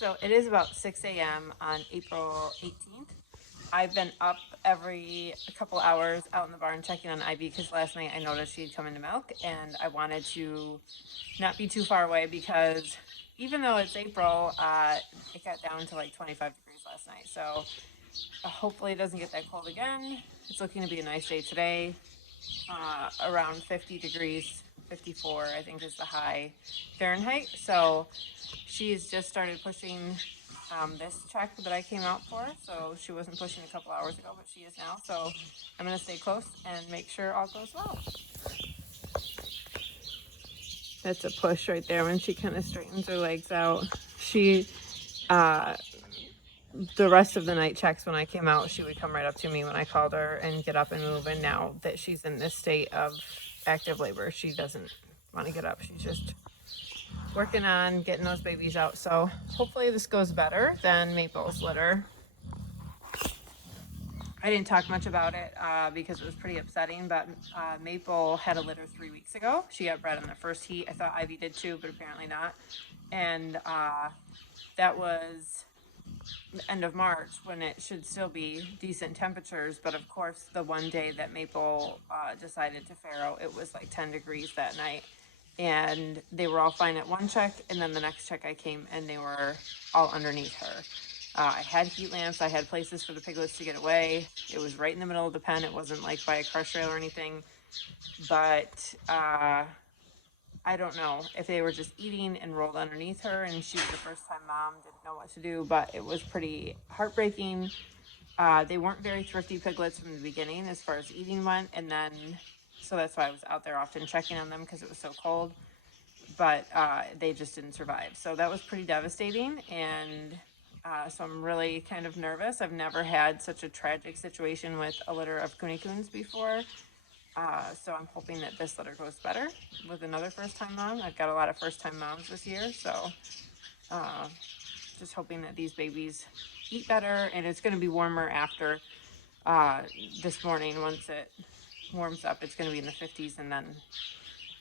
So it is about 6 a.m. on April 18th. I've been up every couple hours out in the barn checking on Ivy because last night I noticed she had come into milk and I wanted to not be too far away because even though it's April, it got down to like 25 degrees last night. So hopefully it doesn't get that cold again. It's looking to be a nice day today. Around 50 degrees, 54 I think is the high Fahrenheit. So she's just started pushing this check that I came out for. So she wasn't pushing a couple hours ago, but she is now. So I'm going to stay close and make sure all goes well. That's a push right there when she kind of straightens her legs out. She, the rest of the night checks when I came out, she would come right up to me when I called her and get up and move. And now that she's in this state of active labor, she doesn't want to get up. She's just working on getting those babies out. So hopefully this goes better than Maple's litter. I didn't talk much about it because it was pretty upsetting, but Maple had a litter 3 weeks ago. She got bred in the first heat. I thought Ivy did too, but apparently not. And that was the end of March when it should still be decent temperatures. But of course, the one day that Maple decided to farrow, it was like 10 degrees that night. And they were all fine at one check, and then the next check I came and they were all underneath her. I had heat lamps, I had places for the piglets to get away. It was right in the middle of the pen. It wasn't like by a crush rail or anything. But I don't know if they were just eating and rolled underneath her and she was a first time mom, didn't know what to do, but it was pretty heartbreaking. They weren't very thrifty piglets from the beginning as far as eating went, and then so that's why I was out there often checking on them because it was so cold, but they just didn't survive. So that was pretty devastating, and so I'm really kind of nervous. I've never had such a tragic situation with a litter of Kunekunes before. So I'm hoping that this litter goes better with another first-time mom. I've got a lot of first-time moms this year, so just hoping that these babies eat better, and it's going to be warmer after this morning. Once it warms up, it's going to be in the 50s, and then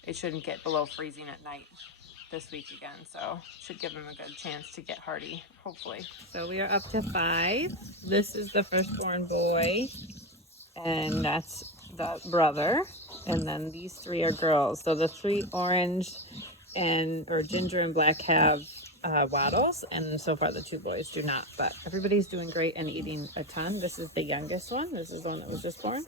it shouldn't get below freezing at night this week again, so should give them a good chance to get hardy, hopefully. So we are up to 5. This is the firstborn boy, and that's the brother, and then these 3 are girls. So the 3 orange or ginger and black have waddles, and so far the 2 boys do not, but everybody's doing great and eating a ton. This is the youngest one. This is the one that was just born.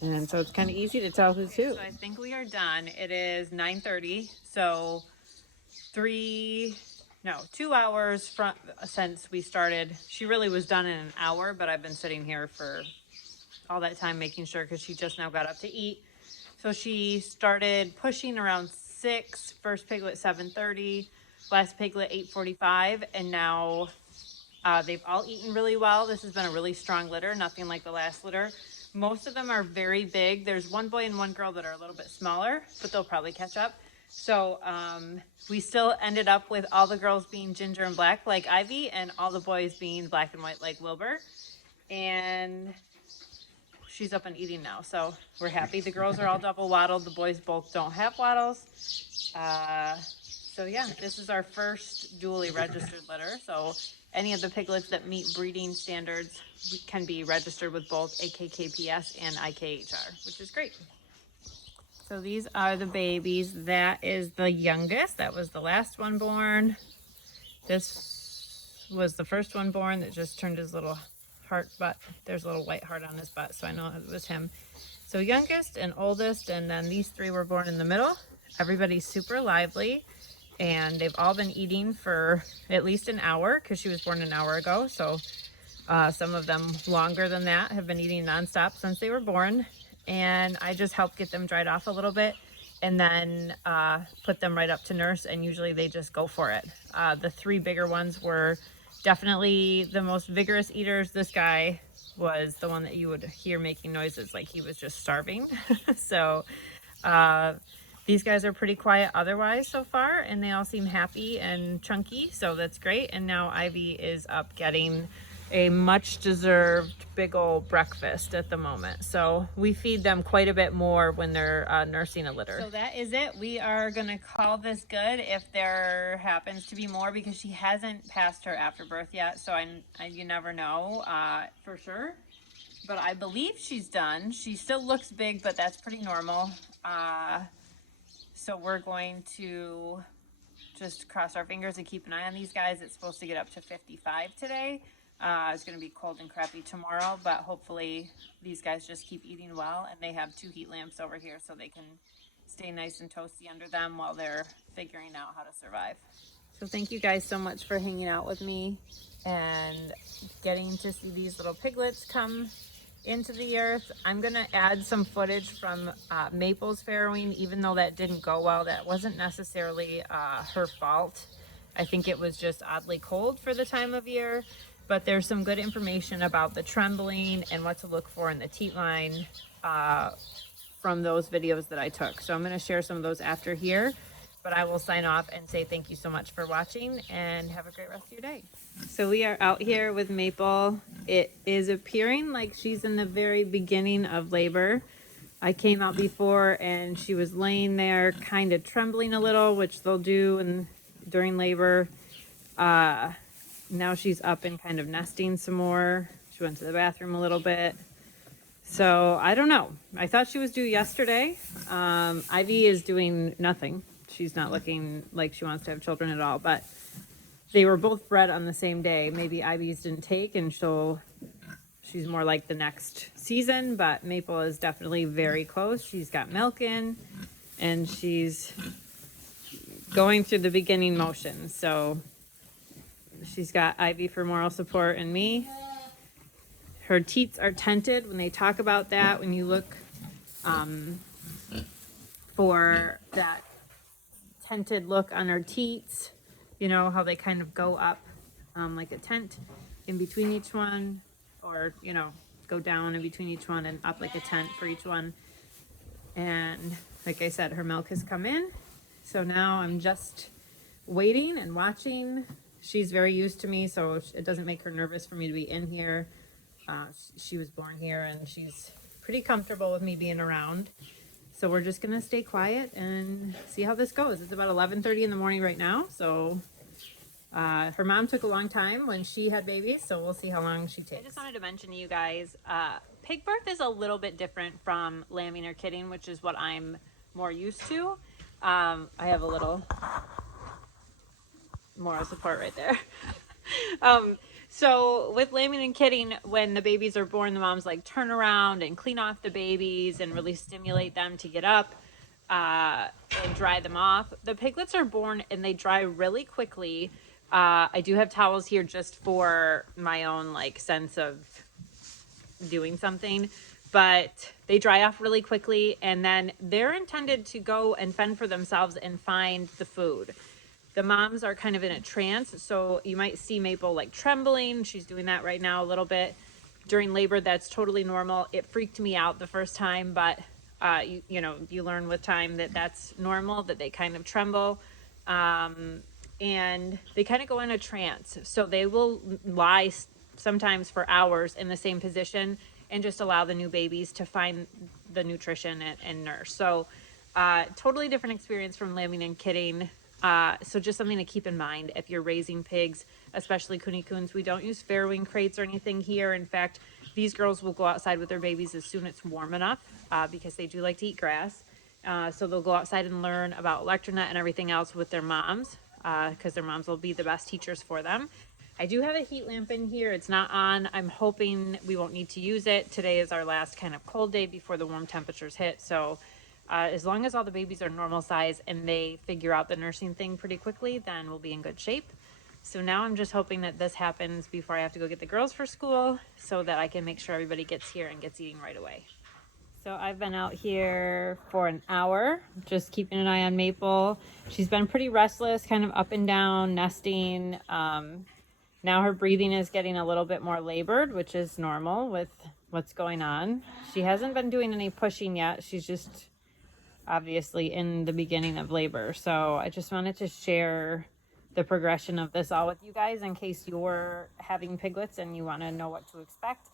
And so it's kind of easy to tell who's who. So I think we are done. It is 9:30. So 2 hours since we started. She really was done in an hour, but I've been sitting here for all that time making sure because she just now got up to eat. So she started pushing around 6, first piglet 7:30, last piglet 8:45, and now they've all eaten really well. This has been a really strong litter, nothing like the last litter. Most of them are very big. There's one boy and one girl that are a little bit smaller, but they'll probably catch up. So we still ended up with all the girls being ginger and black like Ivy and all the boys being black and white like Wilbur. And she's up and eating now, so we're happy. The girls are all double waddled. The boys both don't have waddles. So yeah, this is our first dually registered litter. So any of the piglets that meet breeding standards can be registered with both AKKPS and IKHR, which is great. So these are the babies. That is the youngest. That was the last one born. This was the first one born that just turned his little heart butt. There's a little white heart on his butt, so I know it was him. So youngest and oldest, and then these 3 were born in the middle. Everybody's super lively, and they've all been eating for at least an hour because she was born an hour ago. So some of them longer than that have been eating nonstop since they were born. And I just help get them dried off a little bit and then put them right up to nurse, and usually they just go for it. The 3 bigger ones were definitely the most vigorous eaters. This guy was the one that you would hear making noises like he was just starving. So these guys are pretty quiet otherwise so far, and they all seem happy and chunky, so that's great. And now Ivy is up getting a much deserved big old breakfast at the moment. So we feed them quite a bit more when they're nursing a litter. So that is it. We are gonna call this good if there happens to be more, because she hasn't passed her afterbirth yet. So you never know for sure. But I believe she's done. She still looks big, but that's pretty normal. So we're going to just cross our fingers and keep an eye on these guys. It's supposed to get up to 55 today. It's going to be cold and crappy tomorrow, but hopefully these guys just keep eating well, and they have 2 heat lamps over here so they can stay nice and toasty under them while they're figuring out how to survive. So thank you guys so much for hanging out with me and getting to see these little piglets come into the earth. I'm gonna add some footage from Maple's farrowing, even though that didn't go well. That wasn't necessarily her fault. I think it was just oddly cold for the time of year, but there's some good information about the trembling and what to look for in the teat line from those videos that I took. So I'm gonna share some of those after here, but I will sign off and say thank you so much for watching and have a great rest of your day. So we are out here with Maple. It is appearing like she's in the very beginning of labor. I came out before and she was laying there kind of trembling a little, which they'll do during labor. Now she's up and kind of nesting some more. She went to the bathroom a little bit. So I don't know. I thought she was due yesterday. Ivy is doing nothing. She's not looking like she wants to have children at all, but they were both bred on the same day. Maybe Ivy's didn't take, and she's more like the next season, but Maple is definitely very close. She's got milk in, and she's going through the beginning motion. So she's got Ivy for moral support and me. Her teats are tented. When they talk about that, when you look for that tented look on her teats, you know how they kind of go up like a tent in between each one, or you know, go down in between each one and up like a tent for each one. And like I said, her milk has come in, so now I'm just waiting and watching. She's very used to me, so it doesn't make her nervous for me to be in here. She was born here and she's pretty comfortable with me being around. So we're just gonna stay quiet and see how this goes. It's about 11:30 in the morning right now. So her mom took a long time when she had babies, so we'll see how long she takes. I just wanted to mention to you guys, pig birth is a little bit different from lambing or kidding, which is what I'm more used to. I have a little moral support right there. So with lambing and kidding, when the babies are born, the moms like turn around and clean off the babies and really stimulate them to get up and dry them off. The piglets are born and they dry really quickly. I do have towels here just for my own like sense of doing something, but they dry off really quickly, and then they're intended to go and fend for themselves and find the food. The moms are kind of in a trance, so you might see Maple like trembling. She's doing that right now a little bit. During labor, that's totally normal. It freaked me out the first time, but you know, you learn with time that that's normal, that they kind of tremble. And they kind of go in a trance. So they will lie sometimes for hours in the same position and just allow the new babies to find the nutrition and nurse. So totally different experience from lambing and kidding. So just something to keep in mind if you're raising pigs, especially Kunekunes. We don't use farrowing crates or anything here. In fact, these girls will go outside with their babies as soon as it's warm enough because they do like to eat grass. So they'll go outside and learn about electronet and everything else with their moms because their moms will be the best teachers for them. I do have a heat lamp in here. It's not on. I'm hoping we won't need to use it. Today is our last kind of cold day before the warm temperatures hit. So as long as all the babies are normal size and they figure out the nursing thing pretty quickly, then we'll be in good shape. So now I'm just hoping that this happens before I have to go get the girls for school so that I can make sure everybody gets here and gets eating right away. So I've been out here for an hour, just keeping an eye on Maple. She's been pretty restless, kind of up and down, nesting. Now her breathing is getting a little bit more labored, which is normal with what's going on. She hasn't been doing any pushing yet. She's just obviously in the beginning of labor. So I just wanted to share the progression of this all with you guys in case you're having piglets and you want to know what to expect.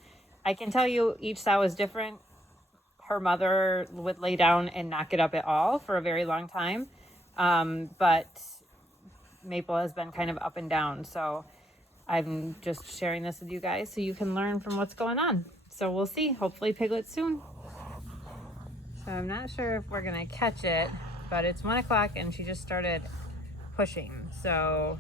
I can tell you each sow is different. Her mother would lay down and not get up at all for a very long time. But Maple has been kind of up and down. So I'm just sharing this with you guys so you can learn from what's going on. So we'll see. Hopefully piglets soon. So I'm not sure if we're gonna catch it, but it's 1 o'clock and she just started pushing. So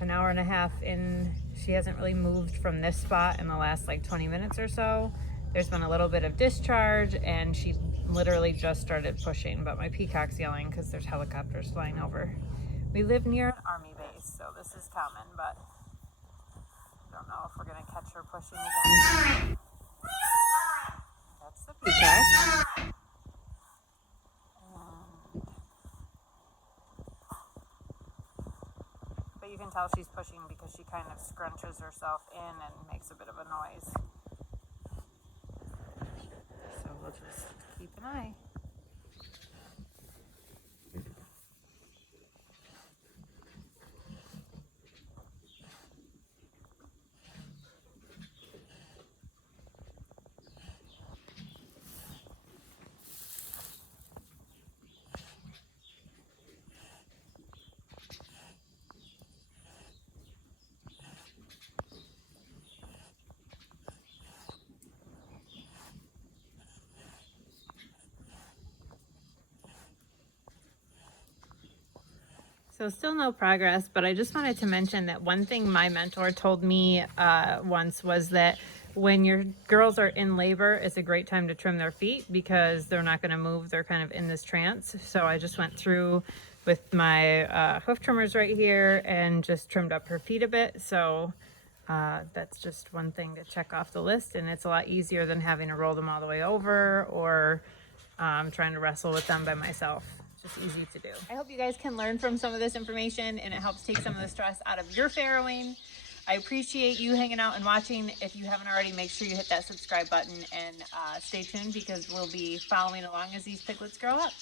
an hour and a half in, she hasn't really moved from this spot in the last like 20 minutes or so. There's been a little bit of discharge and she literally just started pushing, but my peacock's yelling because there's helicopters flying over. We live near an army base, so this is common, but I don't know if we're gonna catch her pushing again. That's the peacock. But you can tell she's pushing because she kind of scrunches herself in and makes a bit of a noise. So we'll just keep an eye. So still no progress, but I just wanted to mention that one thing my mentor told me once was that when your girls are in labor, it's a great time to trim their feet because they're not going to move. They're kind of in this trance. So I just went through with my hoof trimmers right here and just trimmed up her feet a bit. So that's just one thing to check off the list, and it's a lot easier than having to roll them all the way over or trying to wrestle with them by myself. Just easy to do. I hope you guys can learn from some of this information and it helps take some of the stress out of your farrowing. I appreciate you hanging out and watching. If you haven't already, make sure you hit that subscribe button and stay tuned because we'll be following along as these piglets grow up.